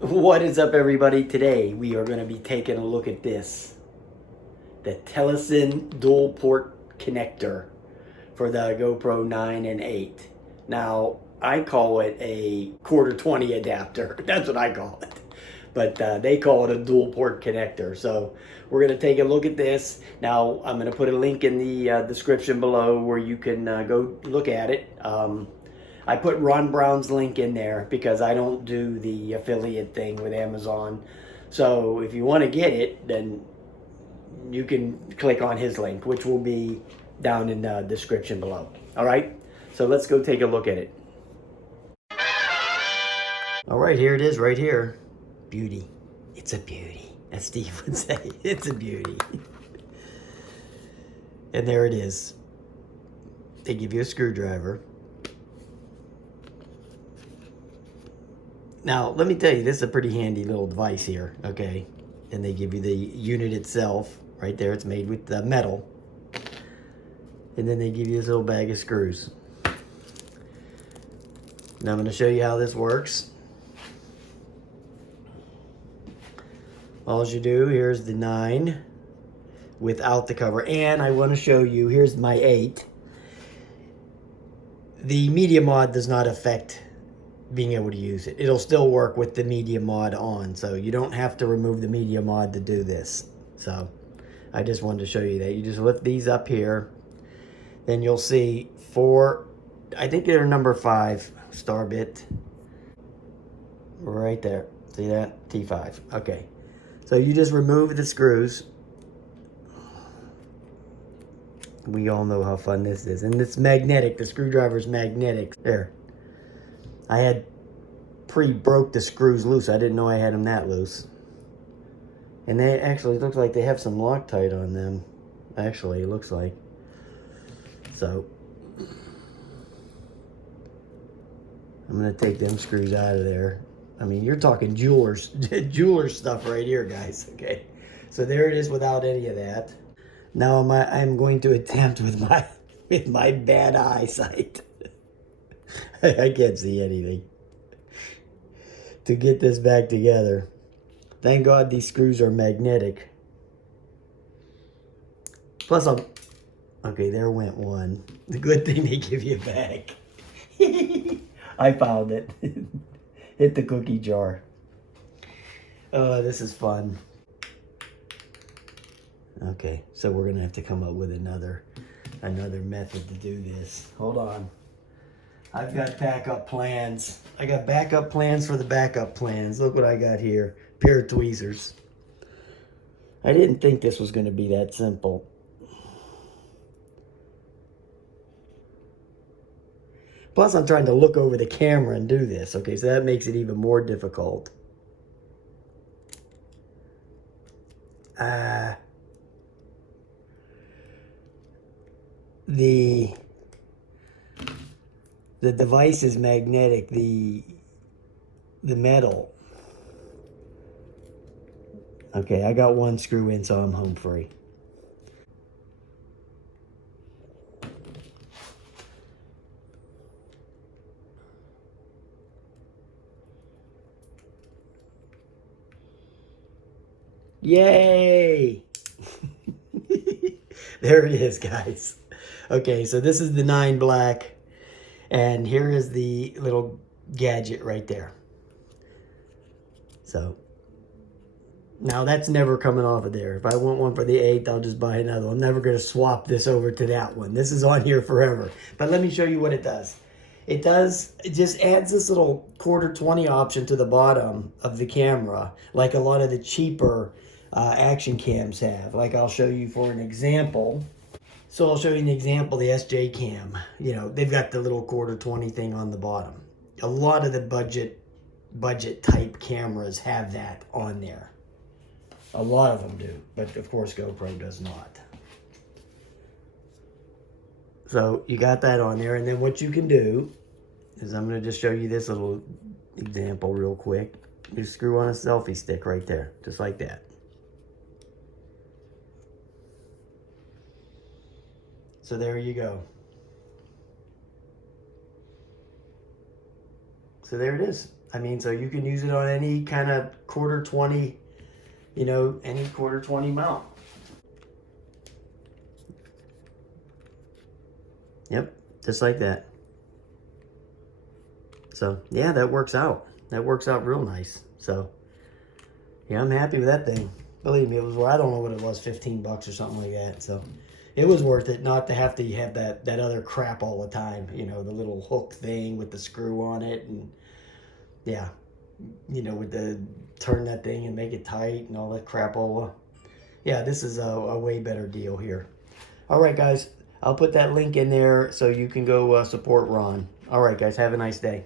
What is up, everybody? Today we are going to be taking a look at this, the TELESIN dual port connector for the GoPro 9 and 8. Now, I call it a quarter 20 adapter. That's what I call it. But they call it a dual port connector. So we're going to take a look at this. Now, I'm going to put a link in the description below where you can go look at it. I put Ron Brown's link in there because I don't do the affiliate thing with Amazon. So if you want to get it, then you can click on his link, which will be down in the description below. All right, so let's go take a look at it. All right, here it is right here. Beauty. It's a beauty, as Steve would say. It's a beauty. And there it is. They give you a screwdriver. Now, let me tell you, this is a pretty handy little device here, okay? And they give you the unit itself, right there. It's made with metal. And then they give you this little bag of screws. Now, I'm going to show you how this works. All you do, here's the 9 without the cover. And I want to show you, here's my 8. The media mod does not affect being able to use it. It'll still work with the media mod on, so you don't have to remove the media mod to do this. So I just wanted to show you that. You just lift these up here, then you'll see 4, I think they're number 5 star bit right there. See that? T5. Okay, so you just remove the screws. We all know how fun this is, and it's magnetic. The screwdriver's magnetic. There, I had pre-broke the screws loose. I didn't know I had them that loose. And they actually look like they have some Loctite on them. Actually, it looks like. So, I'm going to take them screws out of there. I mean, you're talking jeweler stuff right here, guys. Okay. So there it is without any of that. Now I'm going to attempt with my bad eyesight. I can't see anything. To get this back together. Thank God these screws are magnetic. Plus okay, there went one. The good thing they give you back. I found it. Hit the cookie jar. Oh, this is fun. Okay, so we're gonna have to come up with another method to do this. Hold on. I've got backup plans. I got backup plans for the backup plans. Look what I got here. Pair of tweezers. I didn't think this was going to be that simple. Plus, I'm trying to look over the camera and do this. Okay, so that makes it even more difficult. The device is magnetic. The metal. Okay, I got one screw in, so I'm home free. Yay! There it is, guys. Okay, so this is the 9 black, and here is the little gadget right there. So now that's never coming off of there. If I want one for the 8th, I'll just buy another. I'm never going to swap this over to that one. This is on here forever. But let me show you what it does. It just adds this little quarter 20 option to the bottom of the camera, like a lot of the cheaper action cams have. Like I'll show you for an example. So I'll show you an example, the SJ cam. You know, they've got the little quarter 20 thing on the bottom. A lot of the budget type cameras have that on there. A lot of them do, but of course GoPro does not. So you got that on there, and then what you can do is I'm going to just show you this little example real quick. You screw on a selfie stick right there, just like that. So there you go. So there it is. I mean, so you can use it on any kind of quarter 20, you know, any quarter 20 mount. Yep, just like that. So yeah, that works out. That works out real nice. So yeah, I'm happy with that thing. Believe me, it was, well, I don't know what it was, 15 bucks or something like that. So it was worth it not to have to have that other crap all the time. You know, the little hook thing with the screw on it, and yeah, you know, with the turn that thing and make it tight and all that crap all. Yeah, this is a way better deal here. All right, guys, I'll put that link in there so you can go support Ron. All right, guys, have a nice day.